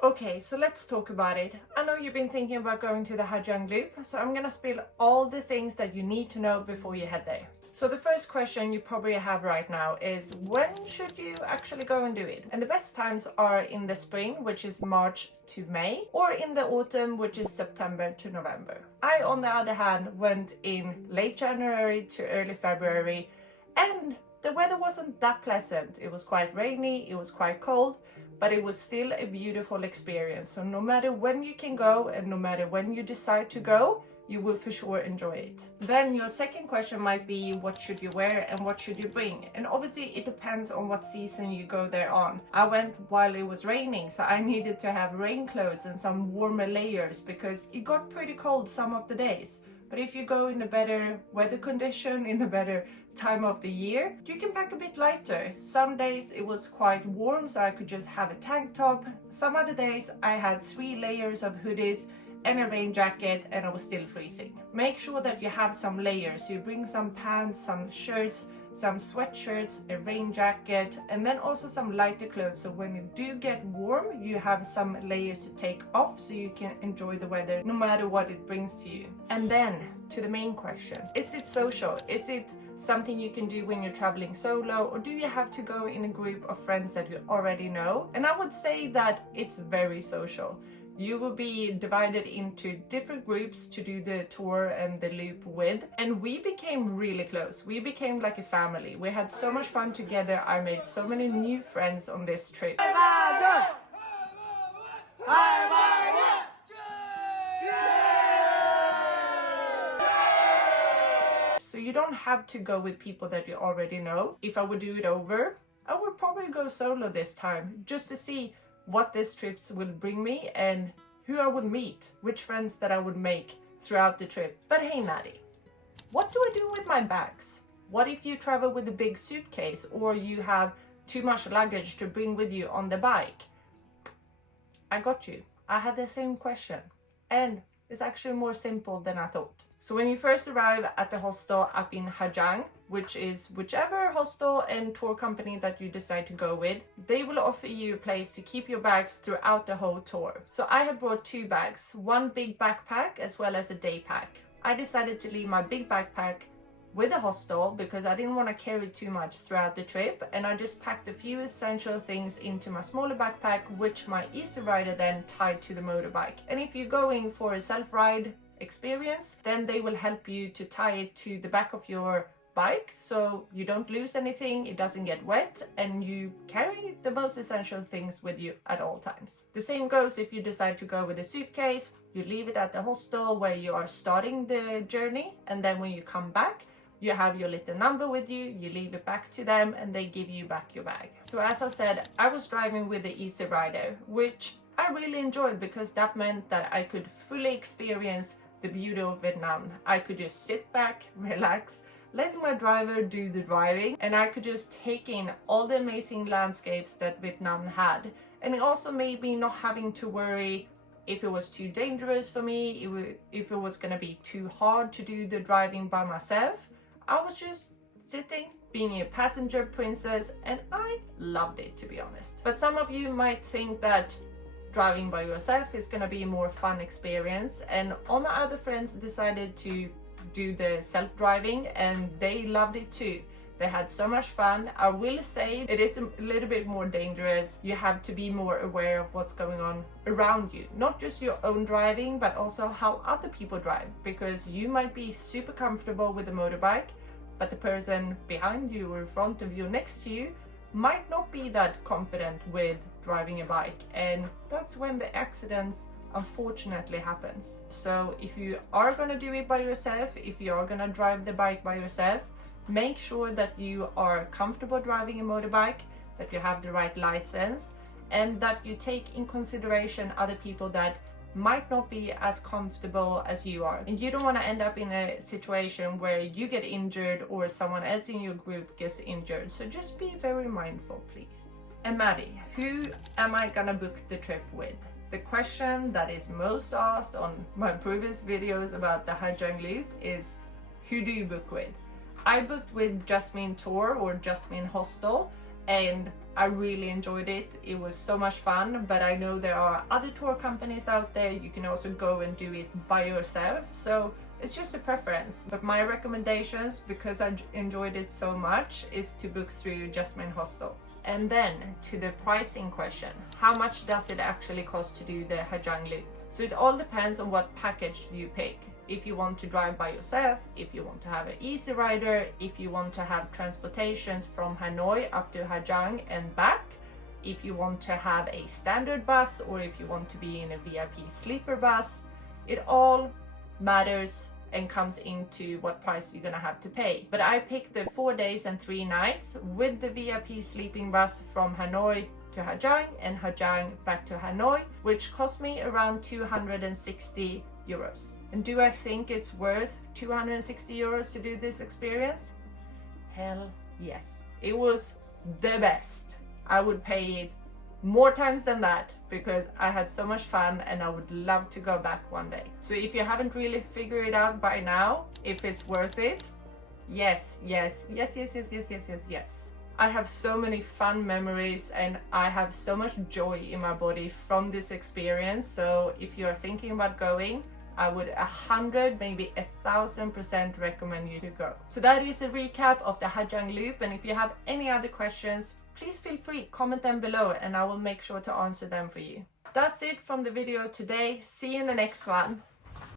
Okay, so let's talk about it. I know you've been thinking about going to the Ha Giang Loop, so I'm gonna spill all the things that you need to know before you head there. So the first question you probably have right now is, when should you actually go and do it? And the best times are in the spring, which is March to May, or in the autumn, which is September to November. I, on the other hand, went in late January to early February, and the weather wasn't that pleasant. It was quite rainy, it was quite cold, but it was still a beautiful experience. So no matter when you can go and no matter when you decide to go, you will for sure enjoy it. Then your second question might be, what should you wear and what should you bring? And obviously it depends on what season you go there on. I went while it was raining, so I needed to have rain clothes and some warmer layers because it got pretty cold some of the days. But if you go in a better weather condition, in a better time of the year, you can pack a bit lighter. Some days it was quite warm, so I could just have a tank top. Some other days I had 3 layers of hoodies and a rain jacket and I was still freezing. Make sure that you have some layers. You bring some pants, some shirts, some sweatshirts, a rain jacket, and then also some lighter clothes, so when you do get warm you have some layers to take off so you can enjoy the weather no matter what it brings to you. And then to the main question, is it social? Is it something you can do when you're traveling solo, or do you have to go in a group of friends that you already know? And I would say that it's very social. You will be divided into different groups to do the tour and the loop with. And we became really close. We became like a family. We had so much fun together. I made so many new friends on this trip. So you don't have to go with people that you already know. If I would do it over, I would probably go solo this time, just to see what this trip will bring me and who I would meet, which friends that I would make throughout the trip. But hey Maddie, what do I do with my bags? What if you travel with a big suitcase or you have too much luggage to bring with you on the bike? I got you. I had the same question, and it's actually more simple than I thought. So when you first arrive at the hostel up in Ha Giang, which is whichever hostel and tour company that you decide to go with, they will offer you a place to keep your bags throughout the whole tour. So I have brought 2 bags, one big backpack as well as a day pack. I decided to leave my big backpack with the hostel because I didn't want to carry too much throughout the trip, and I just packed a few essential things into my smaller backpack, which my easy rider then tied to the motorbike. And if you're going for a self-ride experience, then they will help you to tie it to the back of your bike so you don't lose anything, it doesn't get wet, and you carry the most essential things with you at all times. The same goes if you decide to go with a suitcase. You leave it at the hostel where you are starting the journey, and then when you come back you have your little number with you, you leave it back to them and they give you back your bag. So as I said, I was driving with the Easy Rider, which I really enjoyed because that meant that I could fully experience the beauty of Vietnam. I could just sit back, relax, let my driver do the driving, and I could just take in all the amazing landscapes that Vietnam had. And it also made me not having to worry if it was too dangerous for me, if it was going to be too hard to do the driving by myself. I was just sitting, being a passenger princess, and I loved it, to be honest. But some of you might think that driving by yourself is going to be a more fun experience, and all my other friends decided to do the self-driving and they loved it too. They had so much fun. I will say it is a little bit more dangerous. You have to be more aware of what's going on around you, not just your own driving but also how other people drive, because you might be super comfortable with a motorbike but the person behind you or in front of you next to you might not be that confident with driving a bike, and that's when the accidents unfortunately happens. So if you are going to do it by yourself, if you are going to drive the bike by yourself, make sure that you are comfortable driving a motorbike, that you have the right license, and that you take in consideration other people that might not be as comfortable as you are. And you don't want to end up in a situation where you get injured or someone else in your group gets injured. So just be very mindful, please. And Maddie, who am I gonna book the trip with? The question that is most asked on my previous videos about the Ha Giang Loop is, who do you book with? I booked with Jasmine Tour or Jasmine Hostel, and I really enjoyed it. It was so much fun, but I know there are other tour companies out there. You can also go and do it by yourself, so it's just a preference. But my recommendations, because I enjoyed it so much, is to book through Jasmine Hostel. And then to the pricing question, how much does it actually cost to do the Ha Giang Loop? So it all depends on what package you pick. If you want to drive by yourself, if you want to have an easy rider, if you want to have transportations from Hanoi up to Ha Giang and back, if you want to have a standard bus, or if you want to be in a VIP sleeper bus, it all matters and comes into what price you're gonna have to pay. But I picked the 4 days and 3 nights with the VIP sleeping bus from Hanoi to Ha Giang and Ha Giang back to Hanoi, which cost me around 260 euros. And do I think it's worth 260 euros to do this experience? Hell yes. It was the best. I would pay it more times than that because I had so much fun and I would love to go back one day. So if you haven't really figured it out by now if it's worth it, yes. I have so many fun memories and I have so much joy in my body from this experience. So if you're thinking about going, I would 100, maybe 1,000% recommend you to go. So that is a recap of the Ha Giang Loop, and if you have any other questions, please feel free, comment them below and I will make sure to answer them for you. That's it from the video today. See you in the next one.